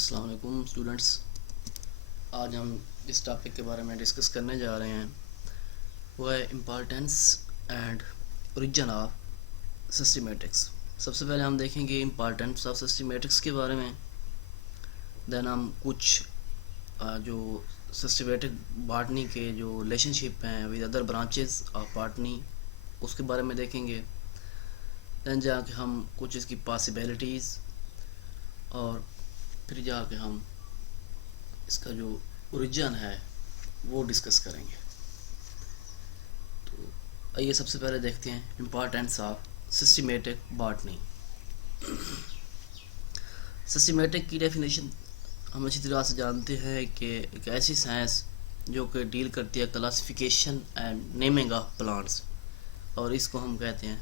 अस्सलाम वालेकुम स्टूडेंट्स। आज हम इस टॉपिक के बारे में डिस्कस करने जा रहे हैं, वो है importance and origin of systematics. सबसे पहले हम देखेंगे इम्पॉर्टेंस ऑफ सिस्टमेटिक्स के बारे में। देन हम कुछ जो सिस्टमेटिक बॉटनी के जो रिलेशनशिप हैं with other branches of botany उसके बारे में देखेंगे। देन जाके हम कुछ इसकी पॉसिबिलिटीज़ और फिर जाके हम इसका जो ओरिजिन है वो डिस्कस करेंगे। तो आइए सबसे पहले देखते हैं importance of systematic botany. Systematic की डेफिनेशन हम अच्छी तरह से जानते हैं कि एक ऐसी साइंस जो कि डील करती है classification and naming of plants, और इसको हम कहते हैं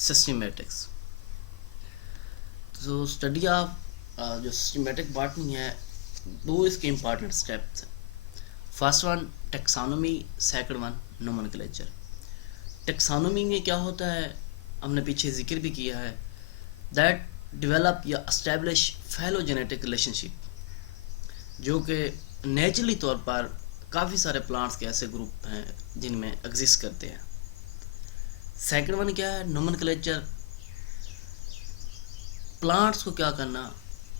सिस्टमेटिक्स। तो स्टडी ऑफ जो सिस्टमेटिक बॉटनी है, दो इसके इम्पॉर्टेंट स्टेप्स हैं। First one taxonomy, second one nomenclature. Taxonomy में क्या होता है, हमने पीछे जिक्र भी किया है, दैट डेवलप या एस्टेब्लिश फाइलोजेनेटिक रिलेशनशिप, जो कि नेचुरली तौर पर काफ़ी सारे प्लांट्स के ऐसे ग्रुप हैं जिनमें एग्जिस्ट करते हैं। सेकंड वन क्या है, नोमेनक्लेचर। प्लांट्स को क्या करना,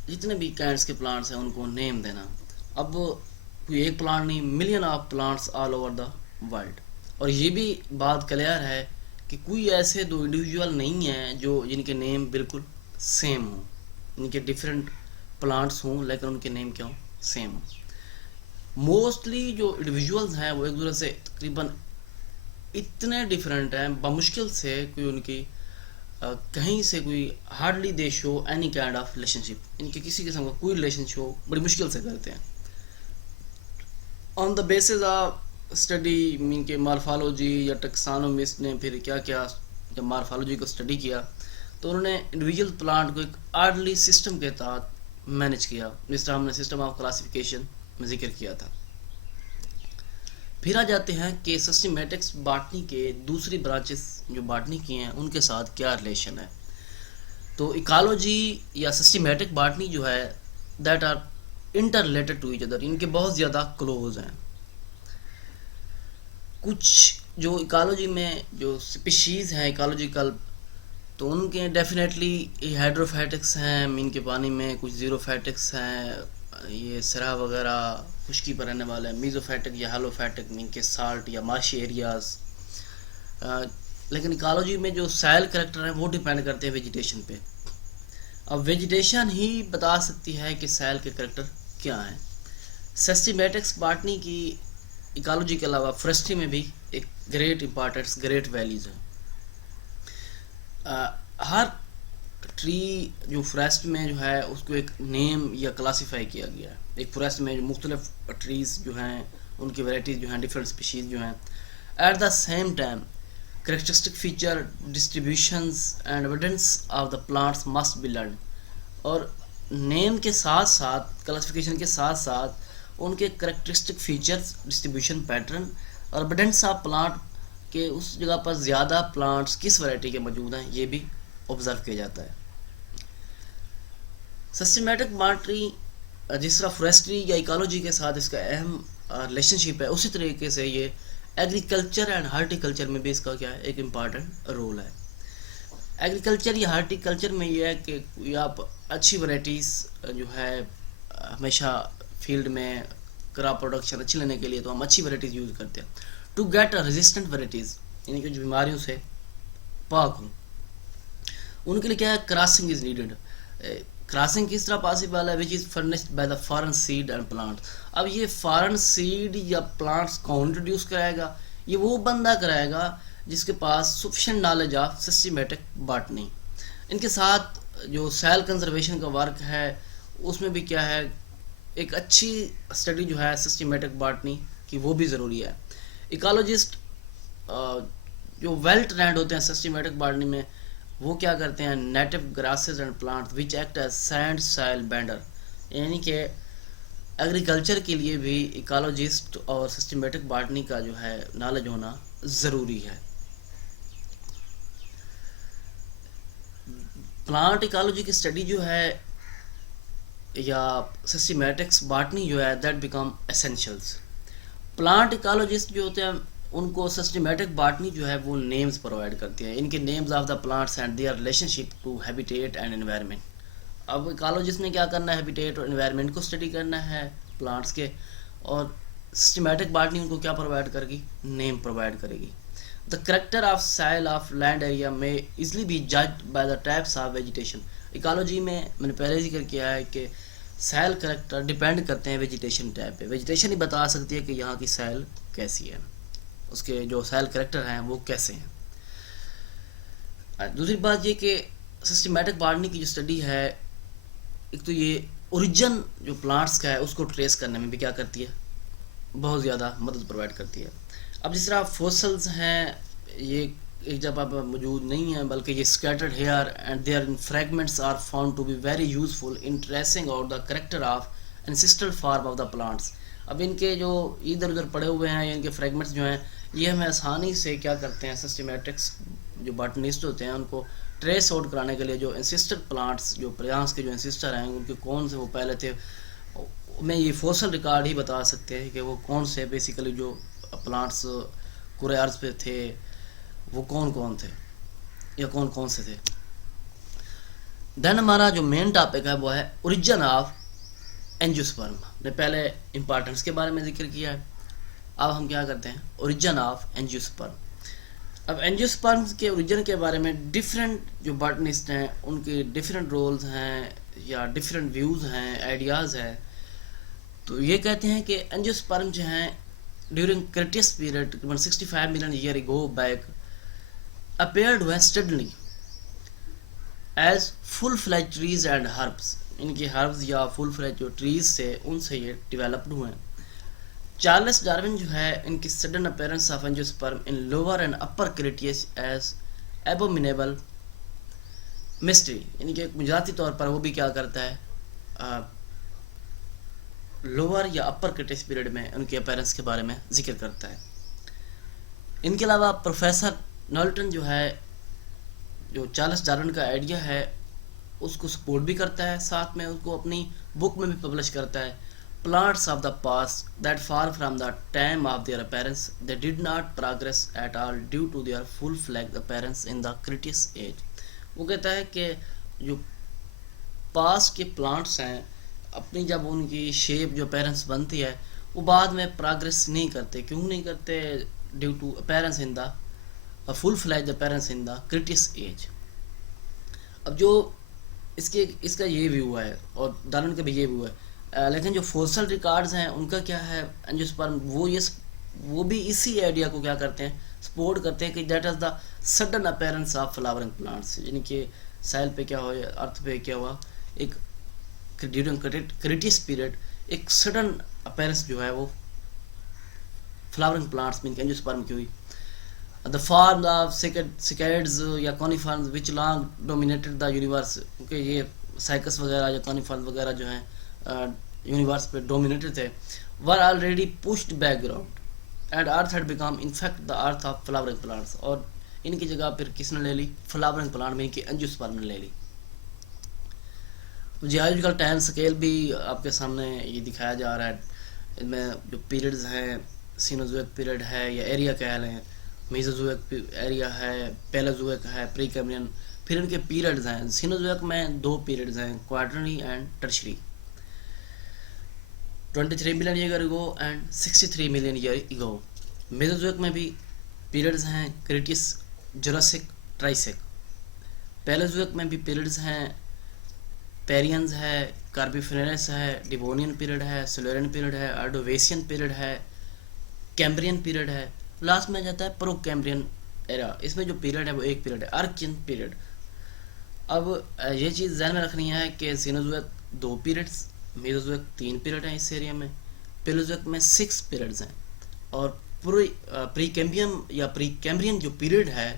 जितने भी काइंड्स के प्लांट्स हैं उनको नेम देना। अब कोई एक प्लांट नहीं, million of plants all over the world. और ये भी बात क्लियर है कि कोई ऐसे दो इंडिविजुअल नहीं हैं जो जिनके नेम बिल्कुल सेम हों, इनके डिफरेंट प्लांट्स हों लेकिन उनके नेम क्या हों, सेम हों। मोस्टली जो इंडिविजुअल्स हैं वो एक दूसरे से तकरीबन इतने डिफरेंट हैं, बमुश्किल से कोई उनकी कहीं से कोई hardly they show any kind of relationship, इनके किसी किस्म का कोई रिलेशन शो बड़ी मुश्किल से करते हैं। On the basis of study mean के मार्फोलॉजी या टेक्सोनोमिस्ट ने फिर क्या क्या, जब मार्फोलॉजी को स्टडी किया तो उन्होंने इंडिविजुअल प्लांट को एक ऑर्डरली सिस्टम के तहत मैनेज किया, जिस तरह हमने सिस्टम ऑफ क्लासिफिकेशन में जिक्र किया था। फिर आ जाते हैं कि सिस्टमेटिक्स बॉटनी के दूसरी ब्रांचेस जो बॉटनी की हैं उनके साथ क्या रिलेशन है। तो इकोलॉजी या सिस्टमेटिक बॉटनी जो है that are interrelated to each other, इनके बहुत ज़्यादा क्लोज हैं। कुछ जो इकोलॉजी में जो स्पीशीज़ हैं इकोलॉजिकल, तो उनके डेफिनेटली हाइड्रोफाइटिक्स हैं मीन के पानी में, कुछ जीरोफाइटिक्स हैं, ये सरा वगैरह खुश्की पर रहने वाले हैं, मीजोफैटिक या हेलोफैटिक मीन के साल्ट या माशी एरियाज। लेकिन इकोलॉजी में जो सैल करेक्टर हैं वो डिपेंड करते हैं वेजिटेशन पे। अब वेजिटेशन ही बता सकती है कि सैल के करेक्टर क्या हैं। सिस्टमेटिक्स बॉटनी की इकोलॉजी के अलावा फॉरेस्ट्री में भी एक ग्रेट इंपॉर्टेंस, ग्रेट वैल्यूज हैं। हर ट्री जो फॉरेस्ट में जो है उसको एक नेम या क्लासीफाई किया गया है। एक फॉरेस्ट में जो मुख्तलिफ ट्रीज़ जो हैं उनकी वैराइटीज़ जो हैं, डिफरेंट स्पीशीज़ जो हैं, at the same time characteristic feature, distributions and evidence of the plants must be learn. और नेम के साथ साथ, क्लासिफिकेशन के साथ साथ उनके करेक्टरिस्टिक फीचर्स, डिस्ट्रीब्यूशन पैटर्न और एविडेंस ऑफ प्लांट के उस जगह पर ज़्यादा प्लांट्स किस वैरायटी के मौजूद हैं ये भी ऑब्जर्व किया जाता है। सिस्टमेटिक बॉटनी जिस तरह फॉरेस्ट्री या इकोलॉजी के साथ इसका अहम रिलेशनशिप है, उसी तरीके से ये एग्रीकल्चर एंड हार्टिकल्चर में भी इसका क्या है, एक इम्पॉर्टेंट रोल है। एग्रीकल्चर या हार्टिकल्चर में ये है कि आप अच्छी वैराइटीज़ जो है हमेशा फील्ड में क्रॉप प्रोडक्शन अच्छी लेने के लिए तो हम अच्छी वैराइटीज़ यूज़ करते हैं। टू गेट रेजिस्टेंट वैराइटीज़, यानी कि जो बीमारियों से पाक हों, उनके लिए क्या है, क्रॉसिंग इज़ नीडेड। क्रॉसिंग किस तरह पॉसिबल है, which is furnished by the foreign seed and plant. अब ये फॉरेन सीड या प्लांट्स कौन इंट्रोड्यूस कराएगा, ये वो बंदा कराएगा जिसके पास sufficient knowledge of systematic botany. इनके साथ जो सेल कंजर्वेशन का वर्क है उसमें भी क्या है, एक अच्छी स्टडी जो है सिस्टमेटिक बॉटनी की वो भी ज़रूरी है। इकोलॉजिस्ट जो वेल ट्रेंड होते हैं सिस्टमेटिक बॉटनी में, वो क्या करते हैं, native grasses and plants which act as sand soil binder, यानी कि एग्रीकल्चर के लिए भी इकोलॉजिस्ट और सिस्टमेटिक बॉटनी का जो है नॉलेज होना ज़रूरी है। प्लांट इकोलॉजी की स्टडी जो है या सिस्टमैटिक्स बॉटनी जो है that become essentials. Plant ecologist जो होते हैं उनको सिस्टमैटिक बॉटनी जो है वो नेम्स प्रोवाइड करती है, इनके names of the plants and their relationship to habitat and environment. अब इकोलॉजिस्ट ने क्या करना है, हैबिटेट और एनवायरनमेंट को स्टडी करना है प्लांट्स के, और सिस्टमैटिक बॉटनी उनको क्या प्रोवाइड करेगी, नेम प्रोवाइड करेगी। The character of soil of land area में easily be judged by the types of vegetation. Ecology में मैंने पहले जिक्र किया है कि सैल करेक्टर डिपेंड करते हैं वेजिटेशन टाइप पे। वेजिटेशन ही बता सकती है कि यहाँ की सैल कैसी है, उसके जो सैल करेक्टर हैं वो कैसे हैं। दूसरी बात ये कि सिस्टमैटिक बॉटनी की जो स्टडी है, एक तो ये ओरिजिन जो प्लांट्स का है उसको ट्रेस करने में भी क्या करती है, बहुत ज़्यादा मदद प्रोवाइड करती है। अब जिस तरह फोसल्स हैं, ये एक जगह पर मौजूद नहीं है बल्कि ये scattered here and there fragments are found to be very useful in tracing out the character of ancestral form of the plants. अब इनके जो इधर उधर पड़े हुए हैं, इनके फ्रैगमेंट्स जो हैं, ये हमें आसानी से क्या करते हैं, सिस्टमैटिक्स जो बॉटनिस्ट होते हैं उनको ट्रेस आउट कराने के लिए जो एंसेस्टर प्लांट्स, जो प्लांट्स के जो एंसेस्टर हैं उनके कौन से वो पहले थे, में ये फोसल रिकॉर्ड ही बता सकते हैं कि वो कौन से बेसिकली जो प्लांट्स कुरे अर्ज पे थे वो कौन कौन थे या कौन कौन से थे। देन हमारा जो मेन टॉपिक है वो है ओरिजिन ऑफ एंजियोस्पर्म। ने पहले इंपॉर्टेंस के बारे में जिक्र किया है, अब हम क्या करते हैं, ओरिजिन ऑफ एंजियोस्पर्म। अब एंजियोस्पर्म के ओरिजिन के बारे में डिफरेंट जो बॉटनिस्ट हैं उनके डिफरेंट रोल्स हैं या डिफरेंट व्यूज़ हैं, आइडियाज़ हैं। तो ये कहते हैं कि एंजियोस्पर्म जो हैं ड्यूरिंग क्रिटियस पीरियड तकरीबन 65 million year ago back appeared when suddenly as full-fledged trees and herbs। इनके हर्ब्स या फुल फ्लेज जो ट्रीज से उनसे ये डेवलप्ड हुए हैं। चार्ल्स डार्विन जो है इनकी sudden appearance of angiosperm in lower and upper Cretaceous age abominable mystery, इनके एक मुजाती तौर पर वो भी क्या करता है, लोअर या अपर क्रिटियस पीरियड में उनके अपीयरेंस के बारे में जिक्र करता है। इनके अलावा प्रोफेसर नॉल्टन जो है, जो चार्ल्स डार्विन का आइडिया है उसको सपोर्ट भी करता है, साथ में उसको अपनी बुक में भी पब्लिश करता है। Plants of the past that far from the time of their appearance they did not progress at all due to their full fledged appearance in the Cretaceous age. वो कहता है कि जो पास्ट के प्लांट्स हैं, अपनी जब उनकी शेप जो अपीयरेंस बनती है वो बाद में प्रोग्रेस नहीं करते। क्यों नहीं करते? Due to appearance in the full fledge appearance in the Cretaceous age. अब जो इसका ये व्यू है और डार्विन का भी ये व्यू है, लेकिन जो फोसिल रिकॉर्ड्स हैं उनका क्या है, एंजियोस्पर्म वो भी इसी आइडिया को क्या करते हैं, सपोर्ट करते हैं कि that is the sudden appearance of flowering plants. यानी कि साइल पे क्या हुआ, अर्थ पे क्या हुआ, एक ड्यूरिंग क्रिटियस पीरियड एक सडन अपीयरेंस जो है वो फ्लावरिंग प्लांट्स में एंजियोस्पर्म की हुई। The form of cicads या coniferous which long dominated the universe, क्योंकि ये साइकस वगैरह या coniferous वगैरह जो हैं यूनिवर्स पे डोमिनेटेड थे, were already pushed background and earth had become in fact the earth of flowering plants। और इनकी जगह फिर किसने ले ली, फ्लावरिंग प्लांट में इनकी एंजियोस्पर्म ने ले ली। जियोलॉजिकल टाइम स्केल भी आपके सामने ये दिखाया जा रहा है। इनमें जो पीरियड्स हैं, सीनोजोइक पीरियड है या एरिया कह लें, मेसोजोइक एरिया है, पैलेजोइक है, प्री कैम्ब्रियन। फिर इनके पीरियड्स हैं। सीनोजोइक में 2 पीरियड्स हैं, quaternary and tertiary, 23 million year ago and 63 million year ago. Mesozoic में भी पीरियड्स हैं, क्रिटियस, जुरासिक, ट्राइसिक। पैलेजोइक में भी पीरियड्स हैं, पेरियंस है, कार्बोफिनेरस है, डिवोनियन पीरियड है, सिल्वेरियन पीरियड है, अर्डोवेशियन पीरियड है, कैम्ब्रियन पीरियड है। लास्ट में जाता है प्रो कैम्ब्रियन एरा, इसमें जो पीरियड है वो एक पीरियड है, आर्कियन पीरियड। अब ये चीज़ ध्यान में रखनी है कि सीनोजोइक 2 पीरियड्स, मेसोजोइक 3 पीरियड हैं इस एरिया में, पैलेजोइक में 6 पीरियड्स हैं, और प्री कैम्ब्रियन या प्री कैम्ब्रियन जो पीरियड है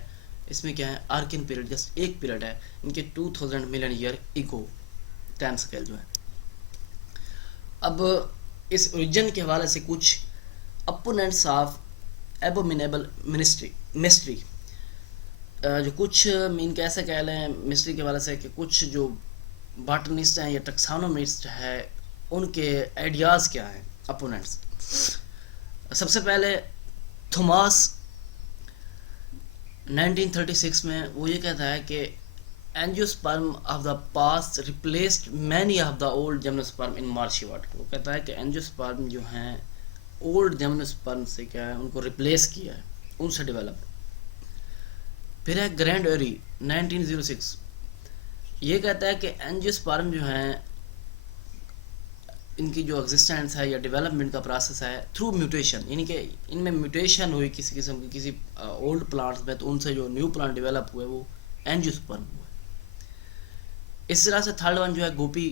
इसमें क्या है, आर्कियन पीरियड जस्ट एक पीरियड है। इनके 2000 million year eco time scale जो है। अब इस ओरिजिन के हवाले से कुछ अपोनेंट्स ऑफ एबोमिनेबल मिस्ट्री, जो कुछ मीन कैसे कह लें मिस्ट्री के हवाले से, कि कुछ जो बॉटनिस्ट हैं या टैक्सोनोमिस्ट है, उनके आइडियाज़ क्या हैं अपोनेंट्स। सबसे पहले थॉमस 1936 में वो ये कहता है कि angiosperm of the past replaced many of the old gymnosperm in marshy water. वो कहता है कि एंजियोस्पर्म जो हैं ओल्ड जिम्नोस्पर्म से क्या है उनको रिप्लेस किया है, उनसे डेवलप। फिर है ग्रैंड एरी 1906, ये कहता है कि एंजियोस्पर्म जो हैं इनकी जो एग्जिस्टेंस है या डेवलपमेंट का प्रोसेस है थ्रू म्यूटेशन, यानी कि इनमें म्यूटेशन हुई किसी किस्म की किसी ओल्ड प्लांट्स में, तो उनसे जो न्यू प्लांट डेवलप हुए वो एंजियोस्पर्म हुए। इस तरह से थर्ड वन जो है गोपी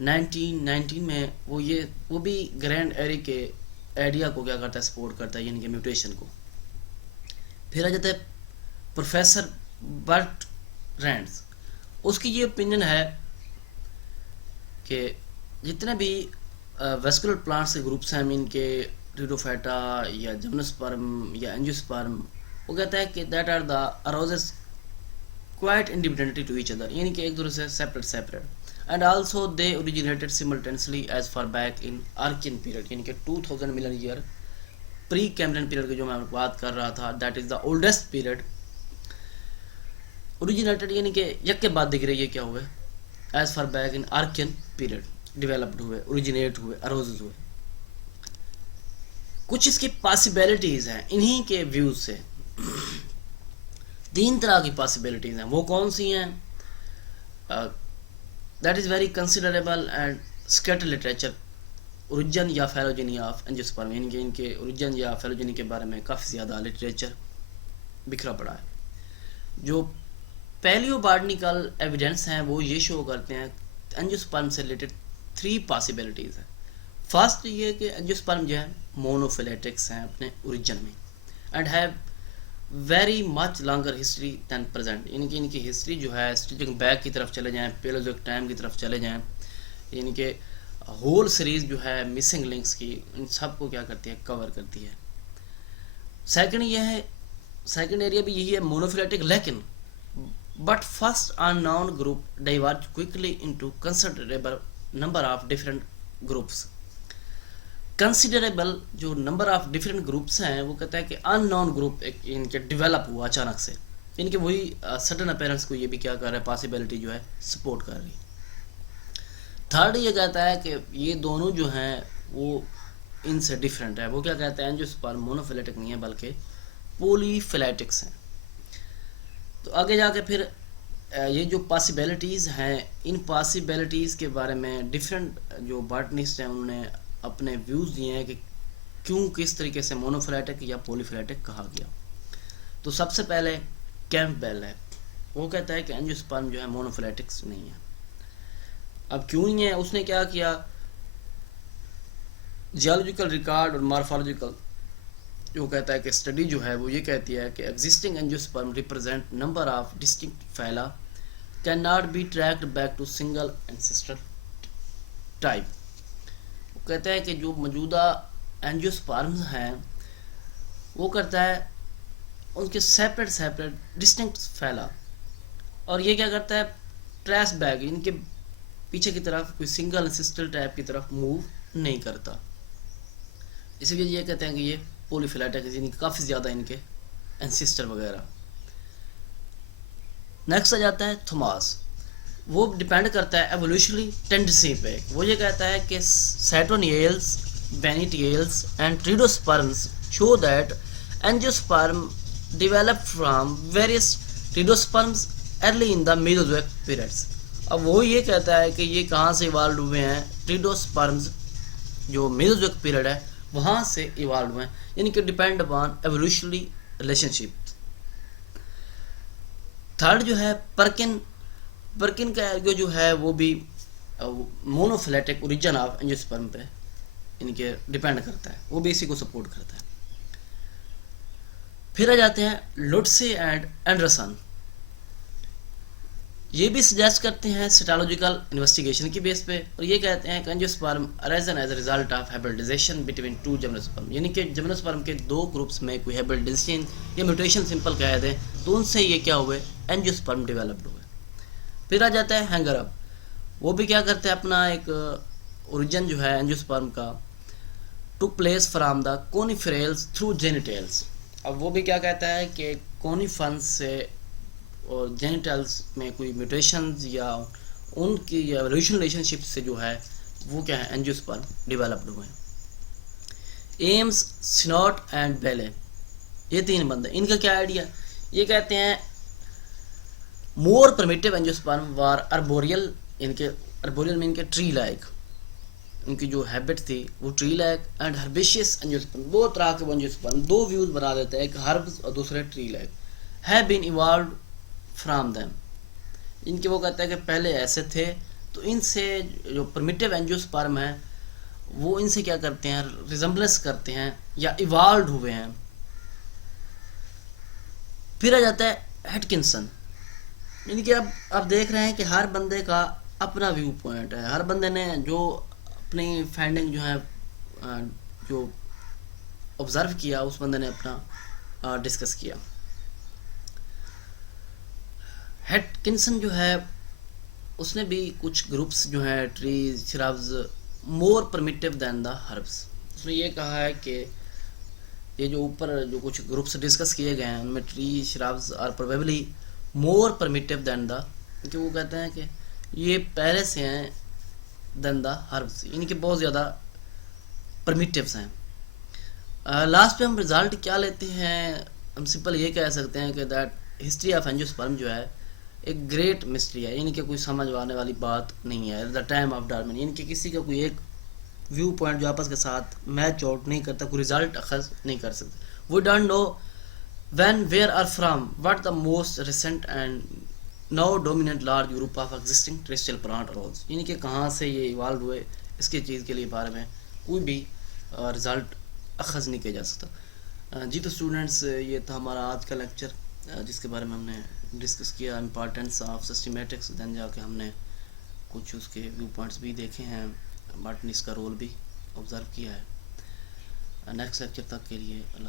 1919 में वो भी ग्रैंड एरी के आइडिया को क्या करता है, सपोर्ट करता है, यानी कि म्यूटेशन को। फिर आ जाता है प्रोफेसर बर्ट रैंड्स, उसकी ये ओपिनियन है कि जितने भी वेस्कुलर प्लांट्स के ग्रुप्स हैं, मीन के टिडोफाइटा या जिम्नोस्पर्म या एंजियोस्पर्म, वो कहता है कि that are the arises quite independently to each other, यानी कि एक दूसरे से separate and also they originated simultaneously as far back in Archaean period, यानी कि 2000 million year pre Cambrian period की जो मैं बात कर रहा था, that is the oldest period. Originated यानी कि यक के बाद दिख रही है क्या हुए, as far back in Archaean period developed हुए, ओरिजिनेट हुए, अरोज हुए। कुछ इसकी पॉसिबिलिटीज हैं इन्हीं के व्यूज से। 3 तरह की पॉसिबिलिटीज हैं, वो कौन सी हैं? That is very considerable and scatter literature origin या फेलोजेनी ऑफ एंजियोस्पर्म, यानी कि इनके ओरिजिन या फेलोजेनी के बारे में काफ़ी ज़्यादा लिटरेचर बिखरा पड़ा है। जो पैलियोबॉटनिकल एविडेंस हैं वो ये शो करते हैं एंजियोस्पर्म से रिलेटेड 3 पॉसिबिलिटीज़ हैं। फर्स्ट ये कि एंजियोस्पर्म जो है मोनोफिलेटिक्स हैं अपने ओरिजिन में and have very much longer history than present, यानी कि इनकी हिस्ट्री जो है स्टिचिंग बैक की तरफ चले जाएं, पेलोजोइक टाइम की तरफ चले जाएं, यानी कि होल सीरीज जो है मिसिंग लिंक्स की, इन सब को क्या करती है, कवर करती है। सेकंड ये है, सेकंड एरिया भी यही है मोनोफिलेटिक, लेकिन but first unknown group diverge quickly into considerable number of different groups. Considerable जो नंबर ऑफ डिफरेंट ग्रुप्स हैं वो कहता है कि अननोन ग्रुप इनके डेवलप हुआ अचानक से, इनके वही सडन अपीयरेंस को ये भी क्या कर रहा है, पॉसिबिलिटी जो है सपोर्ट कर रही है। थर्ड ये कहता है कि ये दोनों जो हैं वो इनसे डिफरेंट है, वो क्या कहते हैं एंजियोस्पर्म मोनोफिलेटिक नहीं है बल्कि पॉलीफिलेटिक्स हैं। तो आगे जाके फिर ये जो पॉसिबिलिटीज़ हैं, इन पॉसिबिलिटीज़ के बारे में डिफरेंट जो बॉटनिस्ट हैं उन्होंने अपने व्यूज़ दिए हैं कि क्यों किस तरीके से मोनोफिलेटिक या पॉलीफिलेटिक कहा गया। तो सबसे पहले कैम्पबेल है, वो कहता है कि एंजियोस्पर्म जो है मोनोफिलेटिक्स नहीं है। अब क्यों नहीं है, उसने क्या किया, जियोलॉजिकल रिकॉर्ड और मॉर्फोलॉजिकल जो कहता है कि स्टडी जो है वो ये कहती है कि existing angiosperm represent number of distinct phyla can not be tracked back to single ancestral type. वो कहता है कि जो मौजूदा एंजियोस्पर्म्स हैं वो करता है उनके सेपरेट डिस्टिंक्ट फैला, और ये क्या करता है, ट्रेस बैक इनके पीछे की तरफ कोई सिंगल एंसेस्ट्रल टाइप की तरफ मूव नहीं करता। इसलिए ये कहते हैं कि ये पॉलीफिलेटिक है, यानी काफ़ी ज़्यादा इनके एंसेस्टर वगैरह। नेक्स्ट आ जाता है थॉमस, वो डिपेंड करता है एवोल्यूशनरी टेंडेंसी पे। वो ये कहता है कि Caytoniales, Bennettitales and pteridosperms show that angiosperm develop from various pteridosperms early in the Mesozoic periods. अब वो ये कहता है कि ये कहाँ से इवाल्व हुए हैं, ट्रिडोस्पर्म्स जो मेसोजोइक पीरियड है वहाँ से इवाल्व हुए हैं, यानी कि depend upon evolutionary relationship. Third जो है पर्किन का एर्गो जो है वो भी मोनोफिलेटिक ओरिजिन ऑफ एंजियोस्पर्म पे इनके डिपेंड करता है, वो भी इसी को सपोर्ट करता है। फिर आ जाते हैं लुट्से एंड एंडरसन, ये भी सजेस्ट करते हैं सिटोलॉजिकल इन्वेस्टिगेशन की बेस पे, और ये कहते हैं कि angiosperm arisen as a result of hybridization between 2 gymnosperm, यानी कि जिम्नोस्पर्म के 2 ग्रुप्स में कोई हाइब्रिडाइजेशन या म्यूटेशन सिंपल कह दें तो उनसे ये क्या हुए, एंजियोस्पर्म डेवलप्ड हुए। फिर आ जाता है हैंगरअप, वो भी क्या करते हैं, अपना एक ओरिजिन जो है एंजियोस्पर्म का took place from the Coniferales through Gnetales. अब वो भी क्या कहता है कि कोनिफर्स से और जेनिटल्स में कोई म्यूटेशंस या उनकी एवोल्यूशन रिलेशनशिप से जो है वो क्या है, एंजियोस्पर्म डेवलप्ड हुए हैं। एम्स, स्नॉट एंड बेले, ये 3 बंदे, इनका क्या आइडिया, ये कहते हैं मोर प्रिमिटिव एंजियोस्पर्म वार अर्बोरियल, इनके अर्बोरियल में इनके ट्री लाइक, उनकी जो हैबिट थी वो tree like and herbaceous angiosperm, 2 तरह के एंजियोस्पर्म, 2 व्यूज बना देते हैं, एक हर्ब्स और दूसरे tree like, have been evolved from them. इनके वो कहते हैं कि पहले ऐसे थे, तो इनसे जो प्रिमिटिव एंजियोस्पर्म है वो इनसे क्या करते हैं, रिजेम्बलेंस करते हैं या इवॉल्व हुए हैं। फिर आ जाता है हेटकिंसन, यानी कि अब आप देख रहे हैं कि हर बंदे का अपना व्यू पॉइंट है, हर बंदे ने जो अपनी फाइंडिंग जो है जो ऑब्जर्व किया उस बंदे ने अपना डिस्कस किया। हेटकिंसन जो है उसने भी कुछ ग्रुप्स जो है trees shrubs more primitive than the herbs, उसने ये कहा है कि ये जो ऊपर जो कुछ ग्रुप्स डिस्कस किए गए हैं उनमें tree shrubs are probably more primitive than the, क्योंकि वो कहते हैं कि ये पहले से हैं दैन द हर्ब्स, इनके बहुत ज़्यादा प्रिमिटिव्स हैं। लास्ट पे हम रिजल्ट क्या लेते हैं, हम सिंपल ये कह सकते हैं कि दैट हिस्ट्री ऑफ एंजियोस्पर्म जो है एक ग्रेट मिस्ट्री है, यानी कि कोई समझ आने वाली बात नहीं है। द टाइम ऑफ डार्विन, यानी कि किसी का कोई एक व्यू पॉइंट जो आपस के साथ मैच आउट नहीं करता, कोई रिजल्ट अखज़ नहीं कर सकते। We don't know when, where are from, what the most recent and now dominant large group of existing terrestrial plant roles, यानी कि कहाँ से ये इवॉल्व हुए, इसके चीज़ के लिए बारे में कोई भी रिज़ल्ट अखज़ नहीं किया जा सकता। जी तो स्टूडेंट्स, ये था हमारा आज का लेक्चर जिसके बारे में हमने डिस्कस किया इम्पॉर्टेंस ऑफ सिस्टमेटिक्स, देन जाके हमने कुछ उसके व्यू पॉइंट्स भी देखे हैं, बॉटनिस्ट का रोल भी ऑब्जर्व किया है। नेक्स्ट लेक्चर तक के लिए